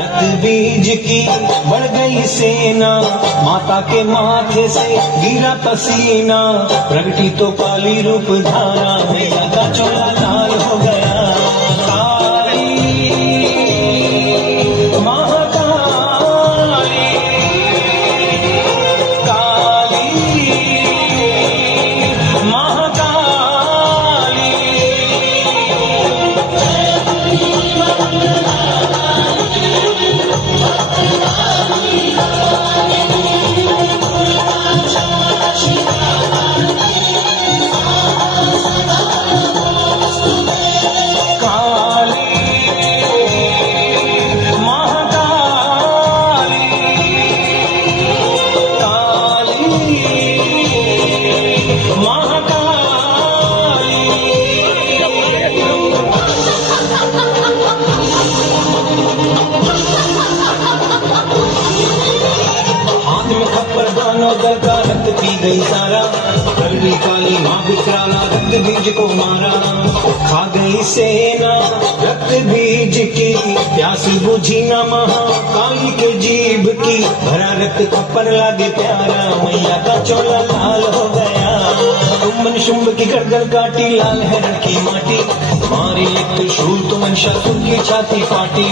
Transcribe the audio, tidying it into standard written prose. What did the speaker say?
रक्त बीज की बढ़ गई सेना, माता के माथे से गिरा पसीना, प्रगटी तो काली रूप धारा, मैया का चोला लाल हो गया। काली महाकाली, काली महाकाली। दल का रक्त पी गई सारा, करवी काली माँ विकराला रक्त बीज को मारा। खा गई सेना रक्त बीज की, प्यास बुझी न महाकाली के जीभ की, भरा रक्त खप्पर लागे प्यारा, मैया का चोला लाल हो गया। शुंभ शुंभ की गर्दन काटी, लाल है की माटी, मारी एक त्रिशूल तो मनशासुर की छाती फाटी।